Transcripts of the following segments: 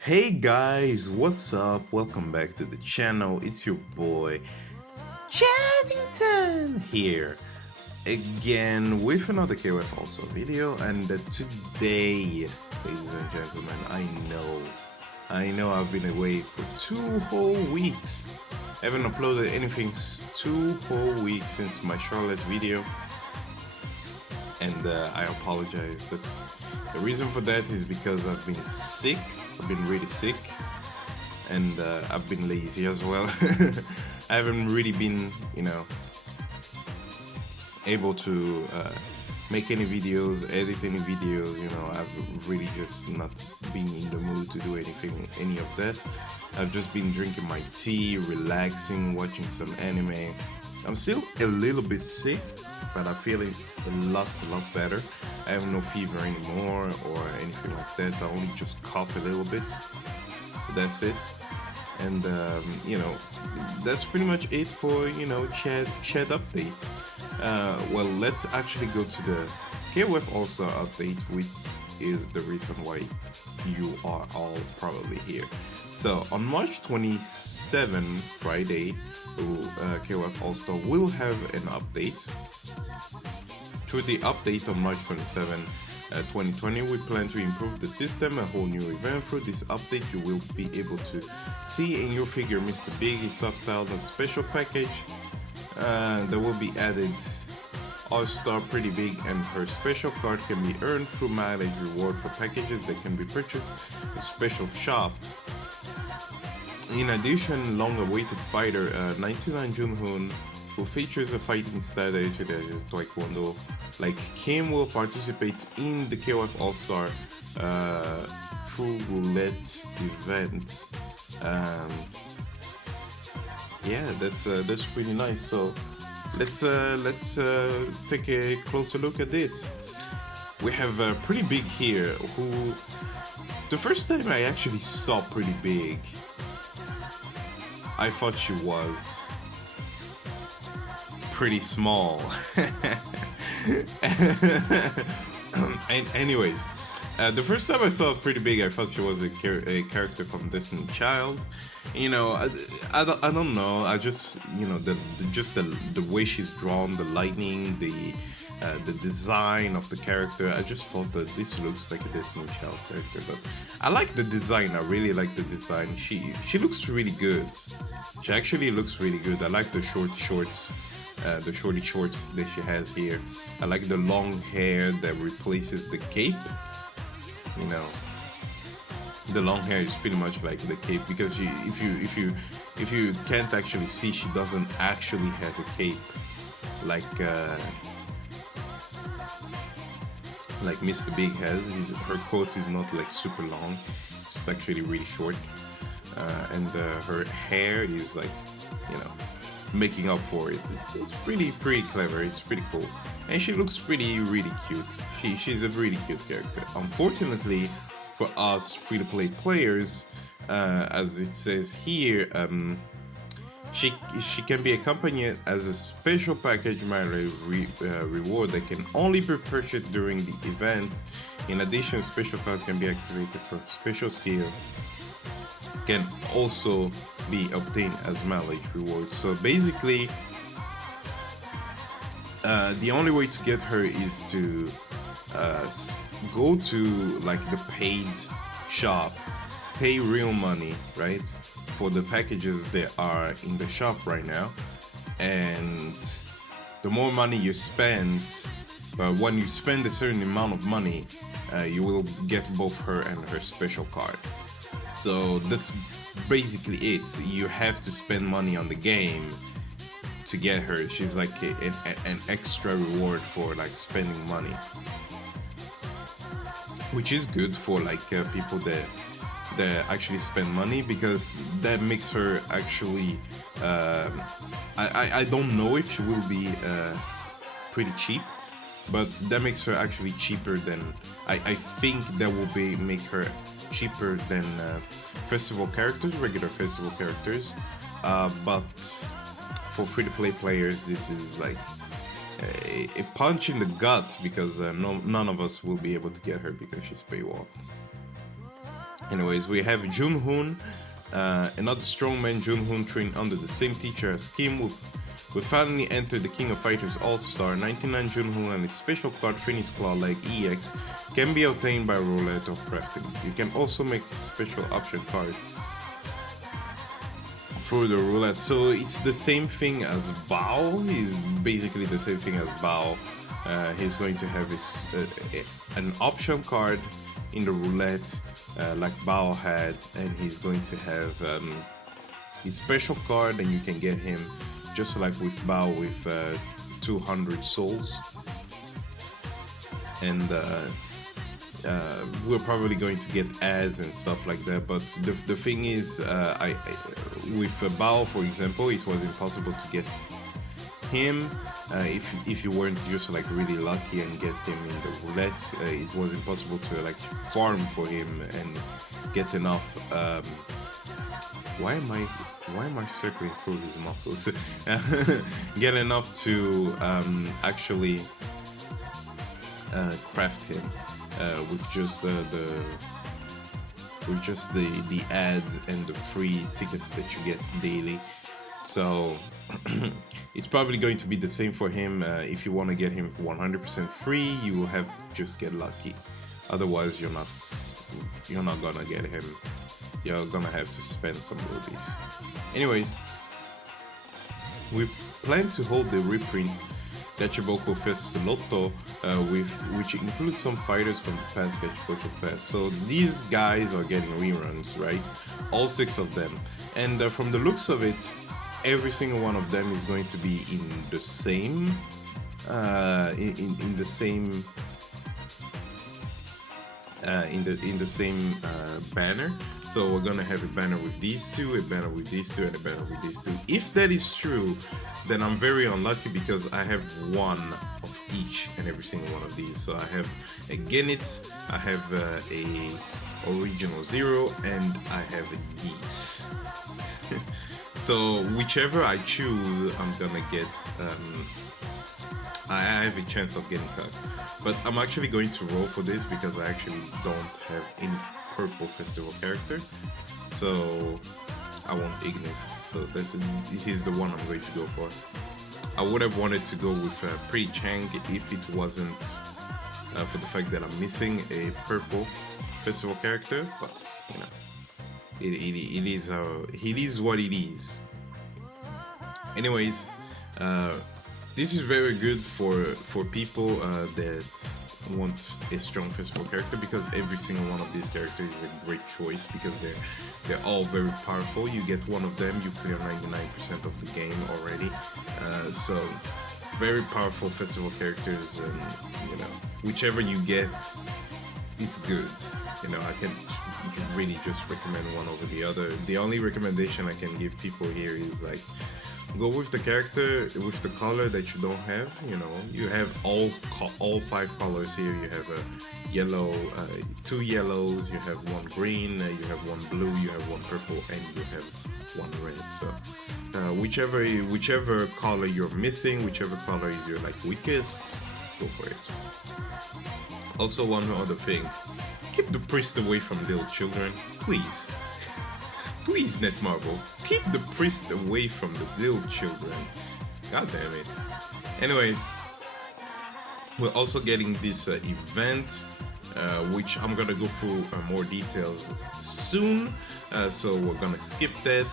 Hey guys, what's up? Welcome back to the channel. It's your boy Chaddington here again with another KOF also video. And today, ladies and gentlemen, I know I've been away for 2 whole weeks. I haven't uploaded anything 2 whole weeks since my Charlotte video, and I apologize. That's the reason for that is because I've been sick. I've been really sick, and I've been lazy as well. I haven't really been, able to make any videos, edit any videos. I've really just not been in the mood to do any of that. I've just been drinking my tea, relaxing, watching some anime. I'm still a little bit sick, but I'm feeling a lot better. I have no fever anymore or anything like that. I only just cough a little bit, so that's it. And that's pretty much it for chat updates. Well, let's actually go to the KOF Allstar update, which is the reason why you are all probably here. So on March 27, Friday, KOF Allstar will have an update. Through the update on March 27, 2020, we plan to improve the system, a whole new event. Through this update, you will be able to see in your figure Mr. Big, his soft tiled and special package. There will be added Allstar Pretty Big, and her special card can be earned through mileage reward for packages that can be purchased in special shop. In addition, long-awaited fighter 99 Junhoon, who features a fighting style that utilizes Taekwondo like Kim, will participate in the KOF All-Star True Roulette event. Yeah, that's pretty nice. So let's take a closer look at this. We have Pretty Big here, who the first time I actually saw Pretty Big, I thought she was pretty small. And anyways, the first time I saw Pretty Big, I thought she was a character from Destiny Child. I don't know. I just the way she's drawn, the lightning, the design of the character. I just thought that this looks like a Destiny Child character, but I like the design. I really like the design. She looks really good. She actually looks really good. I like the shorts. The shorty shorts that she has here. I like the long hair that replaces the cape. The long hair is pretty much like the cape, because if you can't actually see, she doesn't actually have a cape like Mr. Big has. Her coat is not like super long. It's actually really short, and her hair is like, making up for it. It's pretty clever. It's pretty cool, and she looks really cute. She's a really cute character. Unfortunately for us free-to-play players, as it says here, she can be accompanied as a special package mileage reward that can only be purchased during the event. In addition, special card can be activated for special skill, can also be obtained as mileage rewards. So basically, the only way to get her is to go to like the paid shop, pay real money, right, for the packages that are in the shop right now. And the more money you spend, when you spend a certain amount of money, you will get both her and her special card. So that's basically it. You have to spend money on the game to get her. She's like an extra reward for like spending money, which is good for like people that actually spend money, because that makes her actually I don't know if she will be pretty cheap, but that makes her actually cheaper than I think that will make her cheaper than festival characters, regular festival characters. But for free-to-play players, this is like a punch in the gut, because none of us will be able to get her because she's paywall. Anyways, we have Junhoon, another strongman. Junhoon trained under the same teacher as Kim. We finally entered the King of Fighters All-Star. 99 Junhoon and his special card, Phoenix Claw like EX, can be obtained by roulette or crafting. You can also make a special option card for the roulette. So it's the same thing as Bao. He's basically the same thing as Bao. He's going to have his an option card in the roulette like Bao had, and he's going to have his special card, and you can get him just like with Bao with 200 souls. And we're probably going to get ads and stuff like that, but the thing is, with Bao, for example, it was impossible to get him if you weren't just like really lucky and get him in the roulette. It was impossible to like farm for him and get enough. Why am I circling through his muscles? Get enough to actually craft him with just the ads and the free tickets that you get daily. So it's probably going to be the same for him. If you want to get him 100% free, you will have to just get lucky. Otherwise, you're not gonna get him. You're gonna have to spend some rubies. Anyways, we plan to hold the reprint Gachiboko Fest Lotto, which includes some fighters from the past Gachiboko Fest. So these guys are getting reruns, right? All 6 of them. And from the looks of it, every single one of them is going to be in the same in the same banner. So we're gonna have a banner with these two, a banner with these two, and a banner with these two. If that is true, then I'm very unlucky because I have one of each and every single one of these. So I have a Genitz, I have a original Zero, and I have a Geese. So whichever I choose, I'm gonna get. I have a chance of getting cut, but I'm actually going to roll for this because I actually don't have any purple festival character, so I want Ignis. So he's the one I'm going to go for. I would have wanted to go with Pretty Chang if it wasn't for the fact that I'm missing a purple festival character, but you know, it is what it is. Anyways, this is very good for people that want a strong festival character, because every single one of these characters is a great choice because they're all very powerful. You get one of them, you clear 99% of the game already. So very powerful festival characters, and you know, whichever you get, it's good. You know, I can really just recommend one over the other. The only recommendation I can give people here is like, go with the character with the color that you don't have. You know, you have all 5 colors here. You have a yellow, 2 yellows, you have 1 green, you have 1 blue, you have 1 purple, and you have 1 red. So whichever color you're missing, whichever color is your like weakest, go for it. Also, one other thing, keep the priest away from little children, please. Please, Netmarble, keep the priest away from the little children. God damn it. Anyways, we're also getting this event, which I'm gonna go through more details soon. So we're gonna skip that,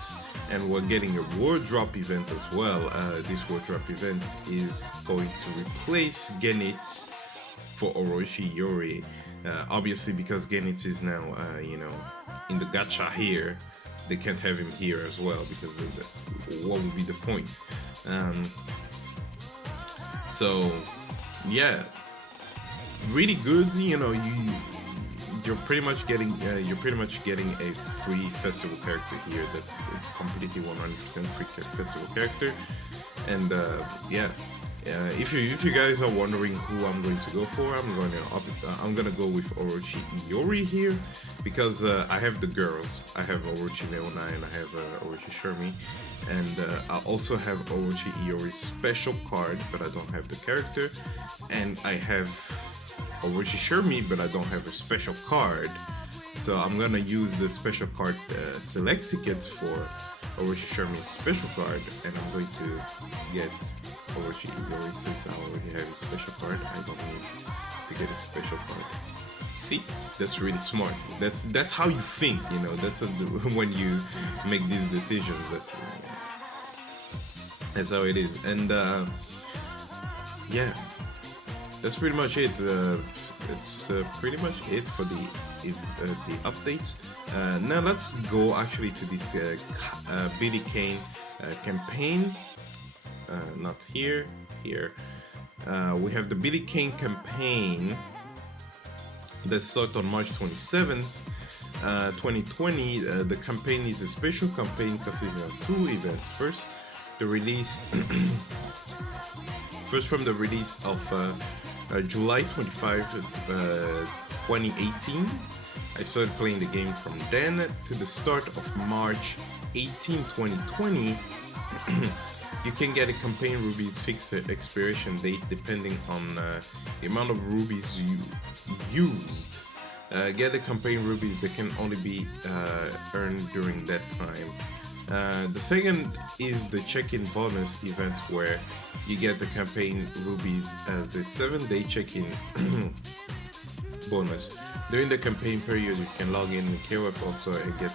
and we're getting a wardrop event as well. This wardrop event is going to replace Genitz for Orochi Yori. Obviously, because Genitz is now, you know, in the gacha here, they can't have him here as well, because what would be the point? So yeah, really good. You know, you're pretty much getting a free festival character here. That's completely 100% free festival character. And yeah. If you guys are wondering who I'm going to go for, I'm gonna go with Orochi Iori here, because I have the girls. I have Orochi Leona and I have Orochi Shermie, and I also have Orochi Iori's special card, but I don't have the character, and I have Orochi Shermie, but I don't have a special card. So I'm gonna use the special card select ticket for Orochi Sherman's special card, and I'm going to get Orochi Igori since I already have a special card. I don't need to get a special card. See, that's really smart. That's how you think, you know. That's when you make these decisions. That's how it is. And yeah, that's pretty much it. It's pretty much it for the updates. Now let's go actually to this Billy Kane campaign. Not here. Here we have the Billy Kane campaign that starts on March 27th, 2020. The campaign is a special campaign consisting of 2 events. First, the release. First, from the release of July 25, 2018. I started playing the game from then to the start of March 18, 2020. You can get a campaign rubies fixed expiration date depending on the amount of rubies you used. Get the campaign rubies that can only be earned during that time. The second is the check-in bonus event where you get the campaign rubies as a 7-day check-in bonus. During the campaign period, you can log in with KOF also and get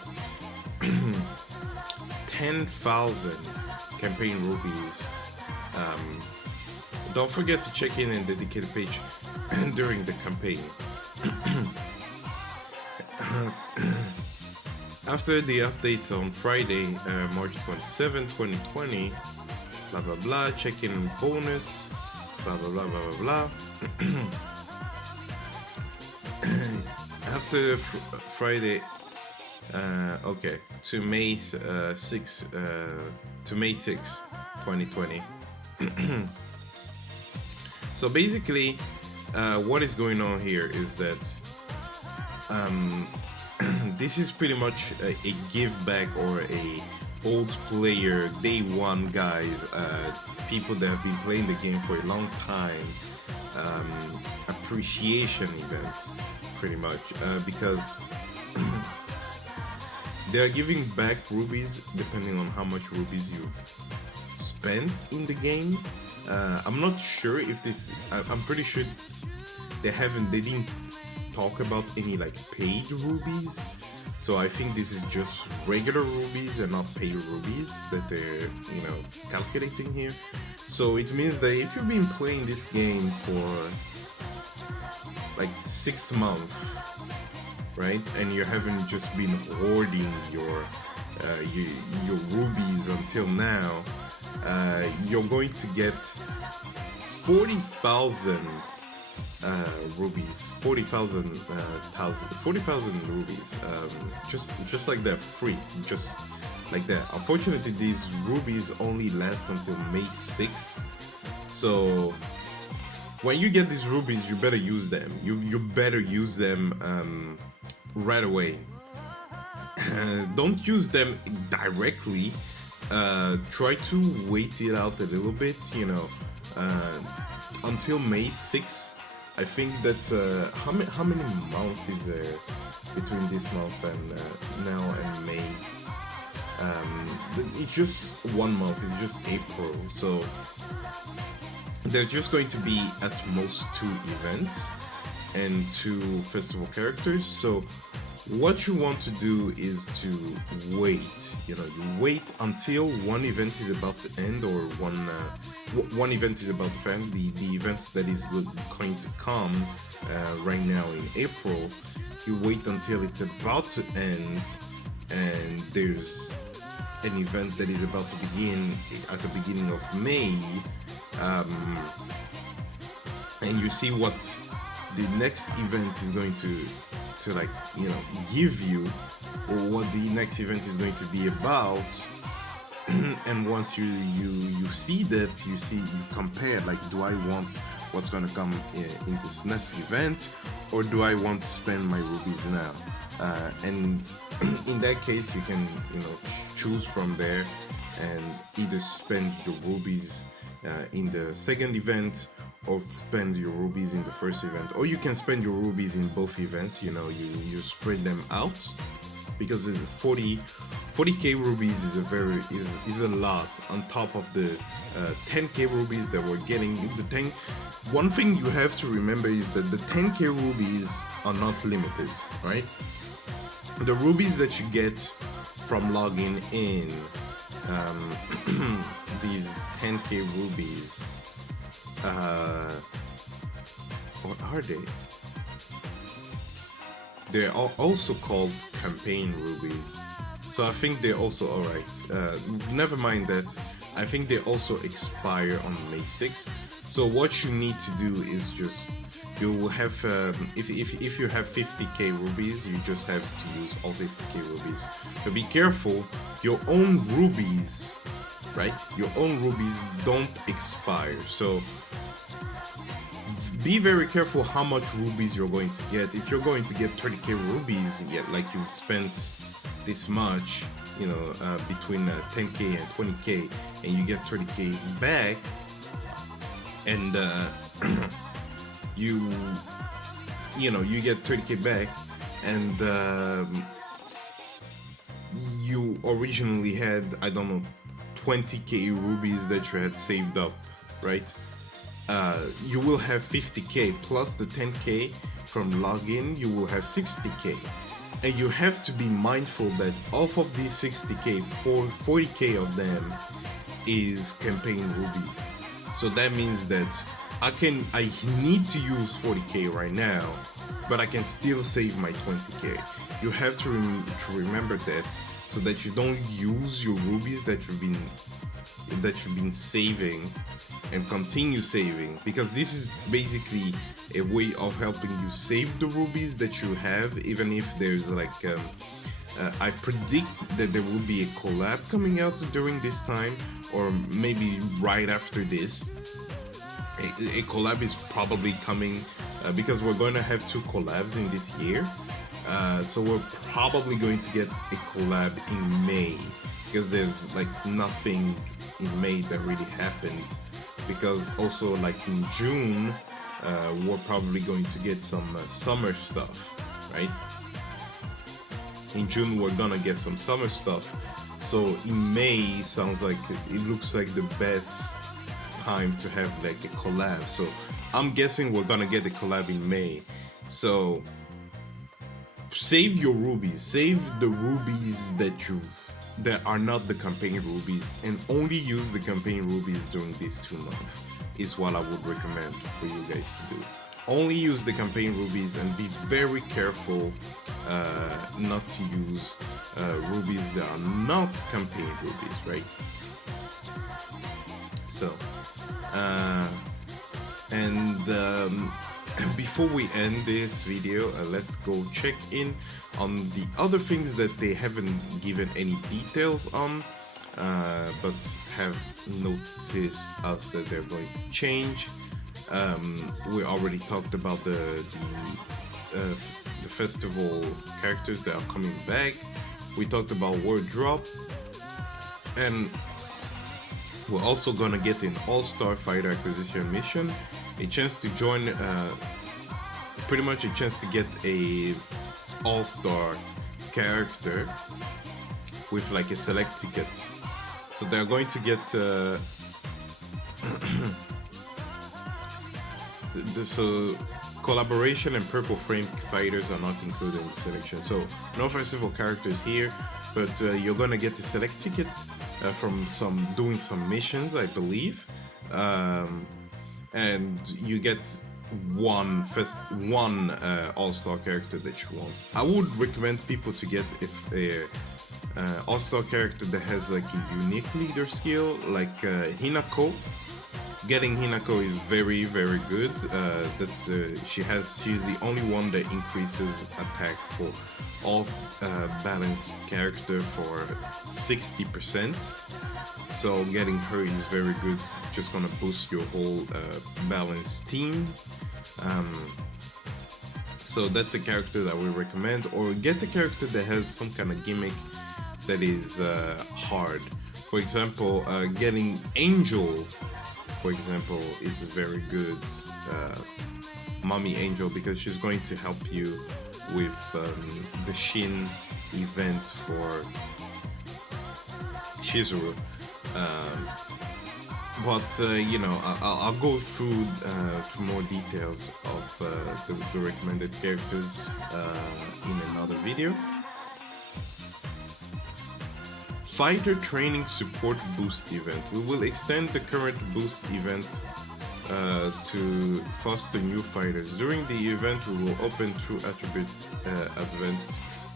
10,000 campaign rubies. Don't forget to check in and dedicate a page during the campaign. After the update on Friday, March 27, 2020, blah blah blah, check-in bonus, blah blah blah blah blah blah. After Friday, okay, to May 6, 2020. So basically, what is going on here is that this is pretty much a give back or a old player day one guys, people that have been playing the game for a long time, appreciation event, pretty much, because they are giving back rubies depending on how much rubies you've spent in the game. I'm not sure if this, I'm pretty sure they didn't talk about any like paid rubies, so I think this is just regular rubies and not paid rubies that they're, you know, calculating here. So it means that if you've been playing this game for like 6 months, right, and you haven't just been hoarding your rubies until now, you're going to get 40,000 rubies, 40,000 rubies, just like that, free, just like that. Unfortunately, these rubies only last until May 6th, so when you get these rubies, you better use them. You better use them right away. Don't use them directly. Try to wait it out a little bit, you know, until May 6th. I think that's how many months is there between this month and now and May? It's just 1 month. It's just April, so there's just going to be at most 2 events and 2 festival characters. So what you want to do is to wait. You know, you wait until one event is about to end, or one event is about to end. The event that is going to come right now in April, you wait until it's about to end, and there's an event that is about to begin at the beginning of May, and you see what the next event is going to like, you know, give you, or what the next event is going to be about. And once you see that, you compare, like, do I want what's going to come in this next event, or do I want to spend my rubies now? And in that case, you can, you know, choose from there and either spend your rubies in the second event, or spend your rubies in the first event, or you can spend your rubies in both events. You know, you spread them out, because the 40k rubies is a lot on top of the 10k rubies that we're getting. One thing you have to remember is that the 10k rubies are not limited, right? The rubies that you get from logging in, these 10k rubies, what are they? They're also called campaign rubies. So I think they're also alright. Never mind that. I think they also expire on May 6th. So what you need to do is just, you will have, if you have 50k rubies, you just have to use all 50k rubies. But be careful, your own rubies, right? Your own rubies don't expire. So be very careful how much rubies you're going to get. If you're going to get 30k rubies, yet like you've spent this much, you know, between 10k and 20k, and you get 30k back, and you get 30k back, and you originally had, I don't know, 20k rubies that you had saved up, right? You will have 50k plus the 10k from login. You will have 60k, and you have to be mindful that off of these 60k, 40k of them is campaign rubies. So that means that I need to use 40k right now, but I can still save my 20k. You have to remember that, so that you don't use your rubies that you've been saving and continue saving, because this is basically a way of helping you save the rubies that you have, even if there's like I predict that there will be a collab coming out during this time, or maybe right after this. A collab is probably coming, because we're going to have 2 collabs in this year, so we're probably going to get a collab in May, because there's like nothing in May that really happens. Because also, like in June, we're probably going to get some summer stuff, right? In June we're gonna get some summer stuff. So in May sounds like it looks like the best time to have like a collab. So I'm guessing we're gonna get a collab in May. So save your rubies, save the rubies that are not the campaign rubies, and only use the campaign rubies during these 2 months is what I would recommend for you guys to do. Only use the campaign rubies, and be very careful not to use rubies that are not campaign rubies, right? So before we end this video, let's go check in on the other things that they haven't given any details on, but have noticed us that they're going to change. We already talked about the festival characters that are coming back. We talked about Word Drop, and we're also gonna get an Allstar fighter acquisition mission, a chance to join, pretty much a chance to get a All-Star character with like a select tickets. So they're going to get so collaboration and purple frame fighters are not included in the selection. So no festival characters here, but you're gonna get the select tickets from doing some missions, I believe, and you get one All-Star character that you want. I would recommend people to get a All-Star character that has like a unique leader skill, like Hinako. Getting Hinako is very, very good. She's the only one that increases attack for all balanced character for 60%. So getting her is very good. Just gonna boost your whole balanced team. So that's a character that we recommend. Or get a character that has some kind of gimmick that is hard. For example, getting Angel for example, is a very good mommy angel, because she's going to help you with the Shin event for Shizuru. You know, I'll go through more details of the recommended characters in another video. Fighter Training Support Boost Event. We will extend the current boost event to foster new fighters. During the event, we will open 2 attribute advent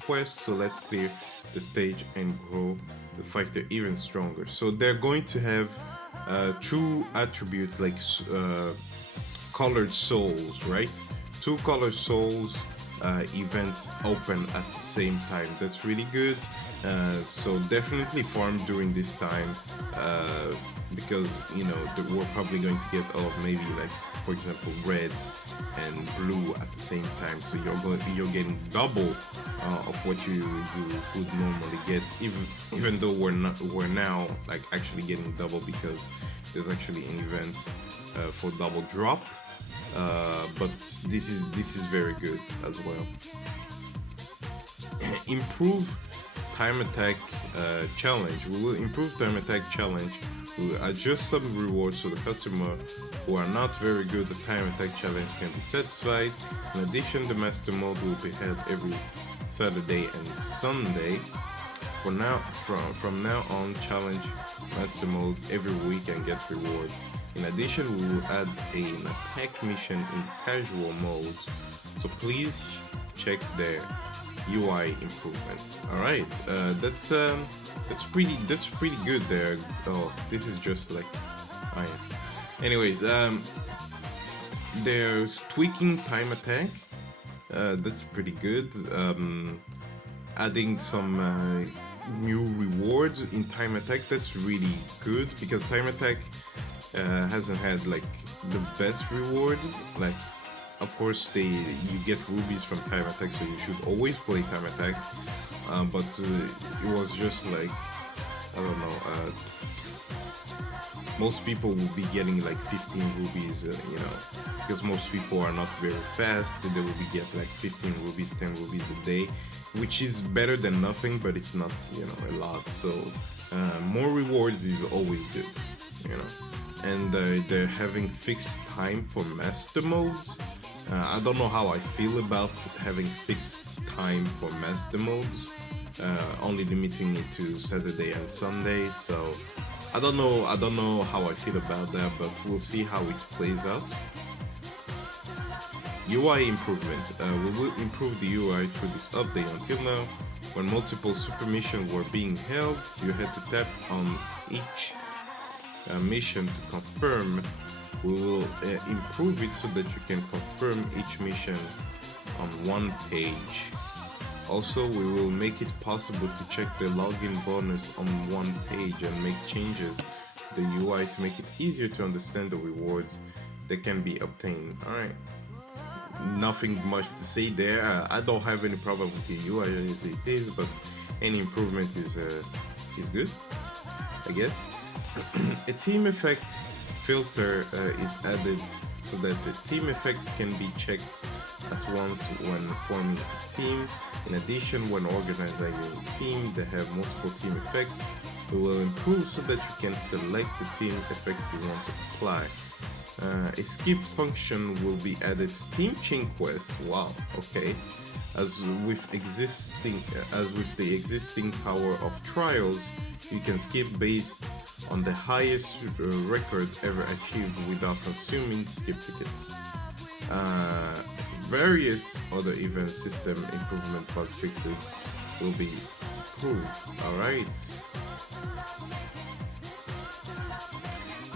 quests, so let's clear the stage and grow the fighter even stronger. So they're going to have 2 attribute, like colored souls, right? 2 colored souls events open at the same time. That's really good. So definitely farm during this time, because you know we're probably going to get maybe like, for example, red and blue at the same time. So you're getting double of what you would normally get, even though we're now like actually getting double, because there's actually an event for double drop. But this is very good as well. Improve time attack challenge. We will improve time attack challenge. We will adjust some rewards so the customer who are not very good at time attack challenge can be satisfied. In addition, the master mode will be held every Saturday and Sunday. From now on, challenge master mode every week and get rewards. In addition, we will add an attack mission in casual mode, so please check their UI improvements. All right, that's pretty good there. Oh, this is just like, oh yeah. Anyways, there's tweaking time attack. That's pretty good. Adding some new rewards in time attack. That's really good, because time attack hasn't had like the best rewards. Like, of course, you get rubies from time attack, so you should always play time attack. But it was just like, I don't know. Most people will be getting like 15 rubies, you know, because most people are not very fast. They will be get like 15 rubies, 10 rubies a day, which is better than nothing, but it's not, you know, a lot. So more rewards is always good, you know. And they're having fixed time for master modes. I don't know how I feel about having fixed time for master modes, only limiting it to Saturday and Sunday. So I don't know how I feel about that, but we'll see how it plays out. UI improvement. We will improve the UI through this update. Until now, when multiple super missions were being held, you had to tap on each mission to confirm. We will improve it so that you can confirm each mission on one page. Also, we will make it possible to check the login bonus on one page and make changes to the UI to make it easier to understand the rewards that can be obtained. Alright, nothing much to say there. I don't have any problem with the UI as it is, but any improvement is good, I guess. A team effect filter is added so that the team effects can be checked at once when forming a team. In addition, when organizing a team that have multiple team effects, we will improve so that you can select the team effect you want to apply. A skip function will be added to Team Chain Quest. Wow, okay. As with the existing power of trials, you can skip based on the highest record ever achieved without consuming skip tickets. Various other event system improvement bug fixes will be improved. Alright.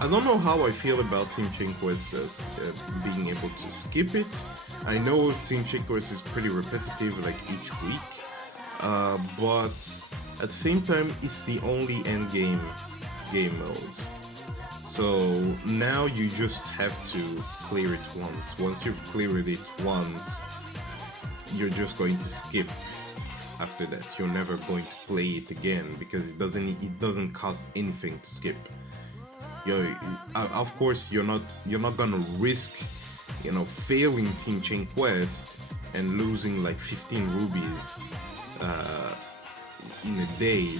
I don't know how I feel about Team Chain Quest being able to skip it. I know Team Chain Quest is pretty repetitive, like each week, but at the same time, it's the only end game mode. So now you just have to clear it once. Once you've cleared it once, you're just going to skip. After that, you're never going to play it again because it doesn't cost anything to skip. of course you're not gonna risk, failing Team Chain Quest and losing like 15 rubies in a day.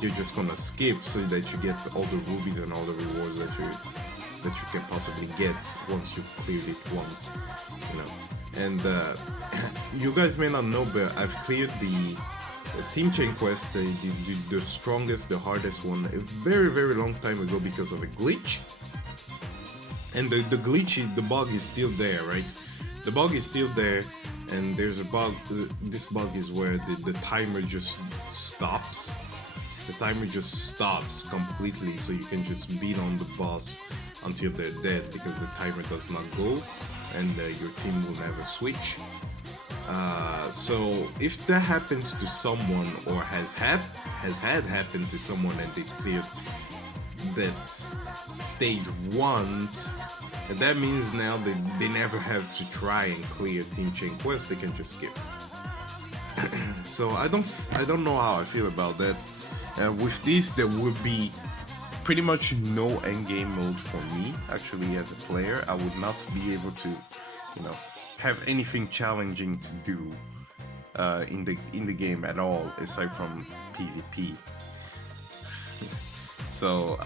You're just gonna skip so that you get all the rubies and all the rewards that you can possibly get once you've cleared it once, And you guys may not know, but I've cleared the Team Chain Quest, the strongest, the hardest one, a very, very long time ago because of a glitch. And the bug is still there, right? The bug is still there, and there's a bug. This bug is where the timer just stops. The timer just stops completely, so you can just beat on the boss until they're dead because the timer does not go, and your team will never switch. So if that happens to someone, or has had happened to someone, and they cleared that stage once, that means now they never have to try and clear Team Chain Quest. They can just skip. So I don't know how I feel about that. With this, there will be pretty much no endgame mode for me. Actually, as a player, I would not be able to, have anything challenging to do in the game at all, aside from PvP. So,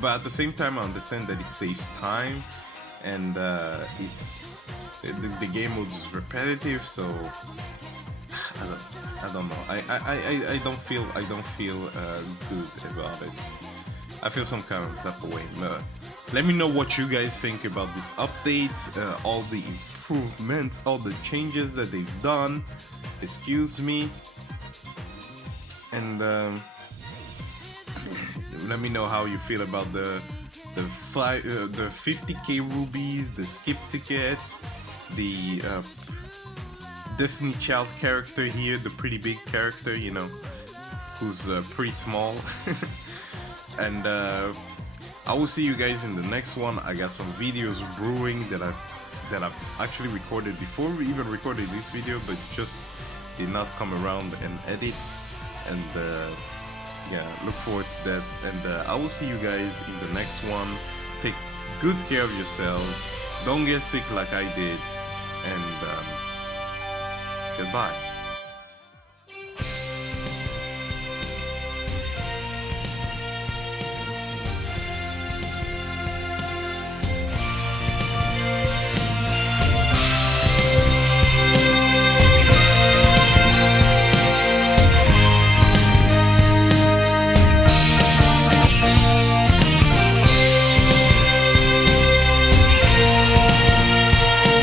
but at the same time, I understand that it saves time, and the game mode is repetitive. So I don't know. I don't feel good about it. I feel some kind of type of way. Let me know what you guys think about these updates, all the improvements, all the changes that they've done. Excuse me. And let me know how you feel about the 50k rubies, the skip tickets, the Destiny Child character here, the pretty big character, who's pretty small. And I will see you guys in the next one. I got some videos brewing that I've actually recorded before we even recorded this video, but just did not come around and edit. And yeah, look forward to that. And I will see you guys in the next one. Take good care of yourselves. Don't get sick like I did. And goodbye.